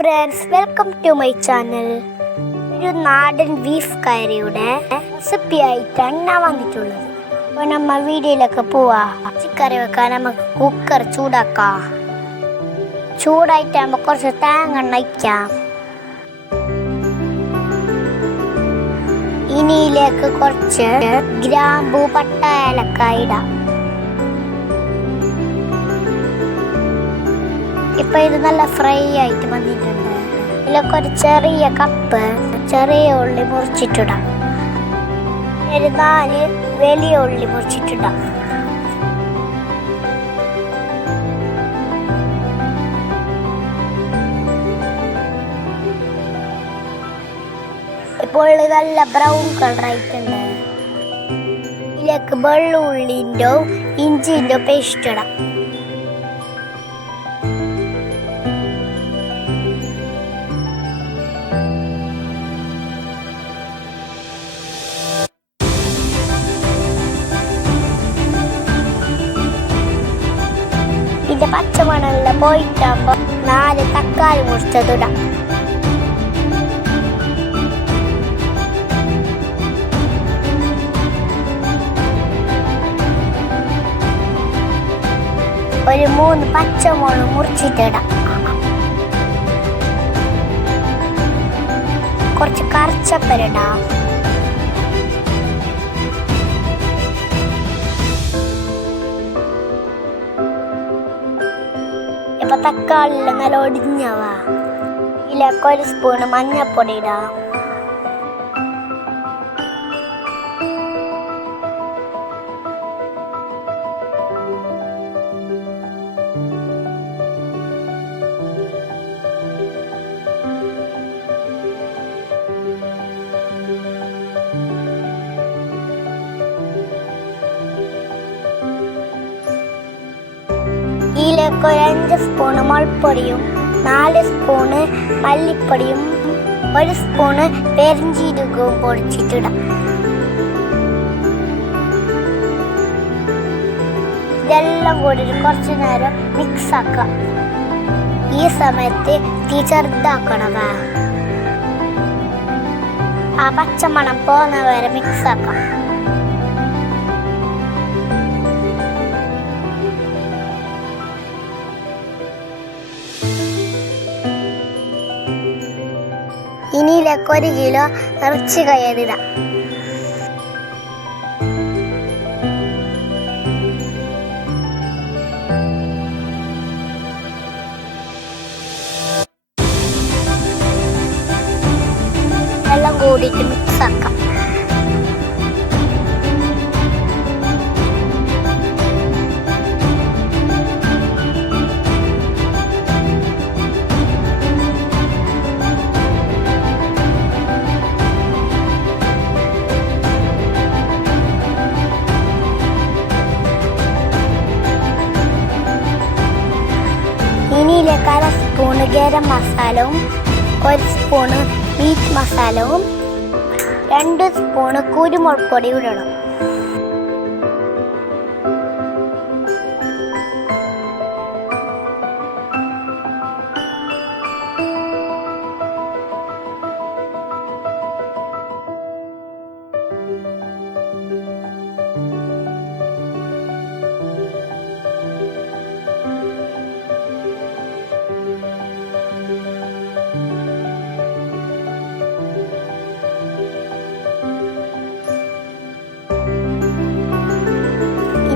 Friends, welcome to my channel. ഒരു നാടൻ beef കറിയുടെ റെസിപ്പി ആയിട്ടാണ് ഞാൻ വന്നിട്ടുള്ളത്. അപ്പോൾ നമ്മ വീഡിയോയിലൊക്കെ പോവാ. കറി വെക്കാൻ നമുക്ക് കുക്കർ ചൂടാക്കാം. ചൂടായിട്ട് നമുക്ക് കുറച്ച് തേങ്ങ ഒഴിക്കാം. ഇനിയിലേക്ക് കുറച്ച് ഗ്രാമ്പൂ, പട്ട, ഏലക്കായ ഇടാം. ഇപ്പൊ ഇത് നല്ല ഫ്രൈ ആയിട്ട് വന്നിട്ടുണ്ട്. ഇതിലൊക്കെ ഒരു ചെറിയ കപ്പ് ചെറിയ ഉള്ളി മുറിച്ചിട്ടിടാം. ഒരു 4 വലിയ ഉള്ളി മുറിച്ചിട്ടിടാം. ഇപ്പോൾ നല്ല ബ്രൗൺ കളർ ആയിട്ടുണ്ട്. ഇതിലേക്ക് വെള്ളുള്ളിൻ്റെ ഇഞ്ചിൻ്റെ പേസ്റ്റ് ഇടാം. ഇതിന്റെ പച്ചമണെല്ലാം പോയിട്ടാകുമ്പോൾ 4 തക്കാളി മുറിച്ചതിടാം. ഒരു 3 പച്ചമുളക് മുറിച്ചിട്ടിടാം. കുറച്ച് കറിച്ചപ്പരിടാം. ഇപ്പൊ തക്കാളി നല്ല ഒടിഞ്ഞവാ. ഇതിലേക്ക് 1 സ്പൂൺ മഞ്ഞൾപ്പൊടി ഇടാം. ഇതിലേക്ക് 5 സ്പൂൺ മുളകുപൊടിയും 4 സ്പൂണ് മല്ലിപ്പൊടിയും 1 സ്പൂണ് പെരിഞ്ചീരകവും പൊടിച്ചിട്ടിടാം. ഇതെല്ലാം കൂടി കുറച്ചു നേരം മിക്സ് ആക്കാം. ഈ സമയത്ത് തീ ചെറുതാക്കണതാ. ആ പച്ചമണം പോകുന്ന വരെ മിക്സ് ആക്കാം. ഇനിയിലേക്ക് 1 കിലോ ഇറച്ചി കയ്യതിടാം. എല്ലാം കൂടിയിട്ട് മിക്സ് ആക്കാം. ഇനിയിലേക്ക് 1/2 സ്പൂണ് ഗരം മസാലവും 1 സ്പൂണ് മീറ്റ് മസാലവും 2 സ്പൂണ് കുരുമുളക് പൊടി ഇടണം.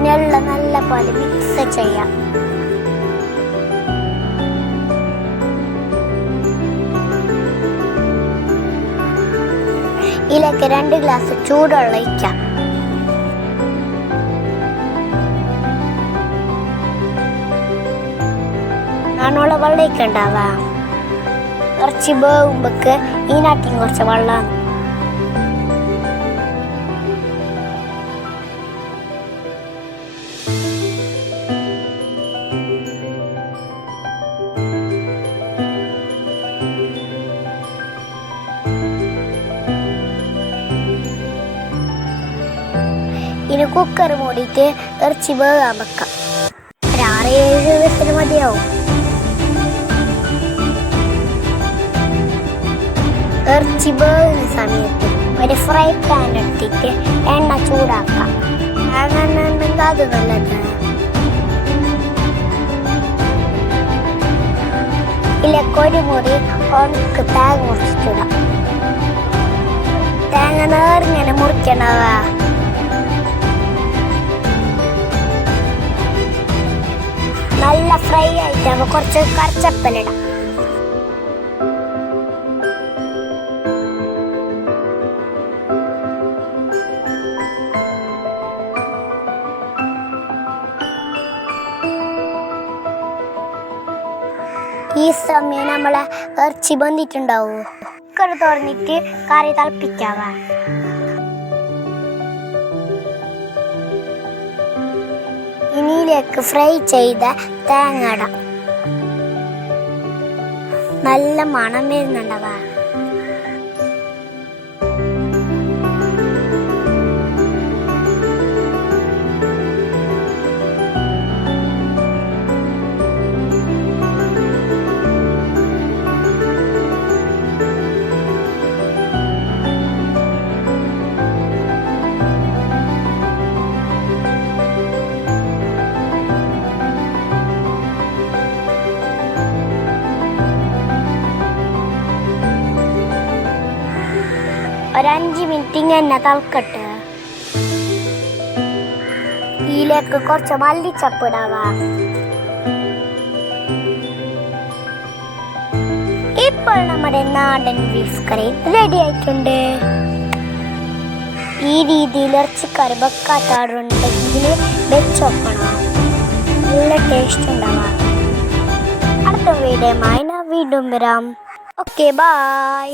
ഇതെല്ലാം നല്ല പോലെ മിക്സ് ചെയ്യാം. ഇതിലേക്ക് 2 ഗ്ലാസ് ചൂടുവെള്ളം ഒഴിക്കാം. നാണുള്ള വെള്ളം ഒഴിക്കണ്ടാവാ. കുറച്ച് വേവുമ്പക്ക് ഇതിനാട്ടിയും കുറച്ച് വെള്ളമാണ്. ഇനി കുക്കർ മൂടിയിട്ട് ഇറച്ചി വേകാൻ വെക്കാം. 6-7 വിസിൽ മതിയാവും. ഇറച്ചി വേകുന്ന സമയത്ത് ഒരു ഫ്രൈ പാൻ എടുത്തിട്ട് എണ്ണ ചൂടാക്കാം. അങ്ങനെ ഉണ്ടെങ്കിൽ അത് നല്ലതാണ്. ഇതിലേക്ക് ഒരു മുറി ഉണക്ക് തേങ്ങ മുറിച്ചിട്ടിടാം. തേങ്ങ നേർങ്ങനെ മുറിക്കണവ. നല്ല ഫ്രൈ ആയിട്ടാകുമ്പോൾ കുറച്ച് കറിച്ചപ്പലിടാം. ഈ സമയം നമ്മളെ ഇറച്ചി ബന്ധിട്ടുണ്ടാവൂ. കുക്കർ തുറന്നിട്ട് കറി തിളപ്പിക്കാവ. ഇനിയിലേക്ക് ഫ്രൈ ചെയ്ത തേങ്ങ ഇടാം. നല്ല മണം വരുന്നുണ്ടവ. ഒരു 5 മിനിറ്റ് ഇങ്ങനെ തിളക്കട്ടെ. ഇതിലേക്ക് കുറച്ച് മല്ലിച്ചപ്പ് ഇടാവ. ഇപ്പോൾ നമ്മുടെ നാടൻ ബീഫ് കറി റെഡി ആയിട്ടുണ്ട്. ഈ രീതിയിൽ ഇറച്ചിക്കറി വെക്കാത്താറുണ്ടെങ്കിൽ വെച്ചോക്കണം. നല്ല ടേസ്റ്റ് ഉണ്ടാവാം. അടുത്ത വീഡിയോയുമായി ഞാൻ വീണ്ടും വരാം. Okay, by.